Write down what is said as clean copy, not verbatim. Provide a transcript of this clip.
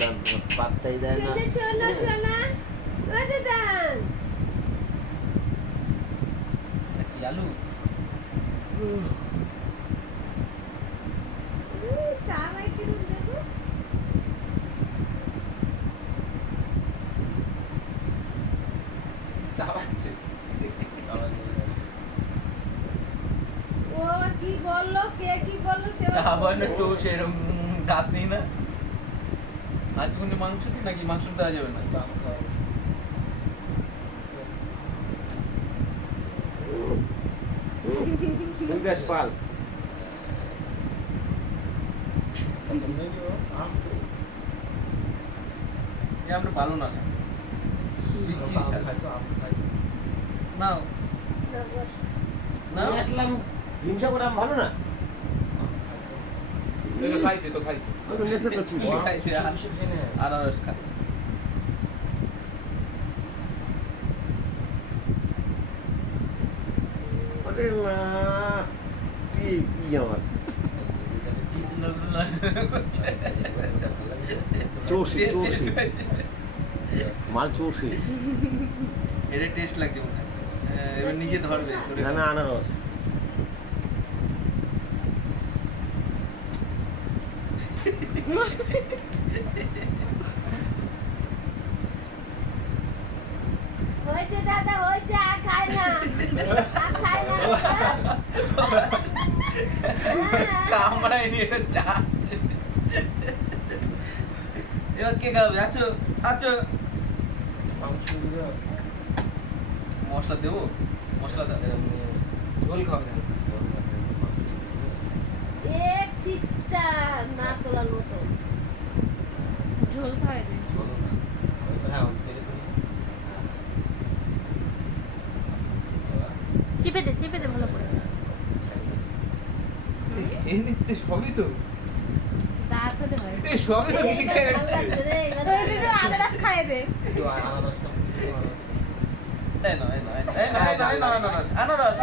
দান তোমার পাত্তাই দেয় না। চলো চলো ওই দান কি আলু চা ভাই কিরম দেখো চাবাচ্ছে ও কি বললো কে কি বললো সে চাবানো তো সেরকম দাঁত নেই না আজ তুমি মাংস দিই নাকি মাংস দেওয়া যাবে না সুদেশ পাল ये আমরা ভালো না স্যার দিচ্ছি স্যার নাও নাও আমি আসলাম হিংসা করে আম ভালো না এটা খাইছে তো খাইছে ওই তো নেশে তো চুষি খাইছে আনারস খা আরে না ঠিক আমার চৌষি চৌষি মাল চৌষি এটা টেস্ট লাগছে মনে হয় এবার নিজে ধরবে না না আনারস হয়েছে দাদা হয়েছে আর খায় না আর খায় না কামড়ায় নিয়ে চাচ্ছে এবার কে খাবে আছো আছো মশলা দেবো মশলা দাও ঝোল খাবে এক সিটটা না তোলার মতো ঝোল খাওয়াই দে চেপে দে ভালো করে খেয়ে নিচ্ছে সবই তো দাঁত হলে হয় এই সবই তো কিছু খেয়ে ভালো লাগছে রে এবার আদারস খাইয়ে দে এই নাও, আনারস আনারস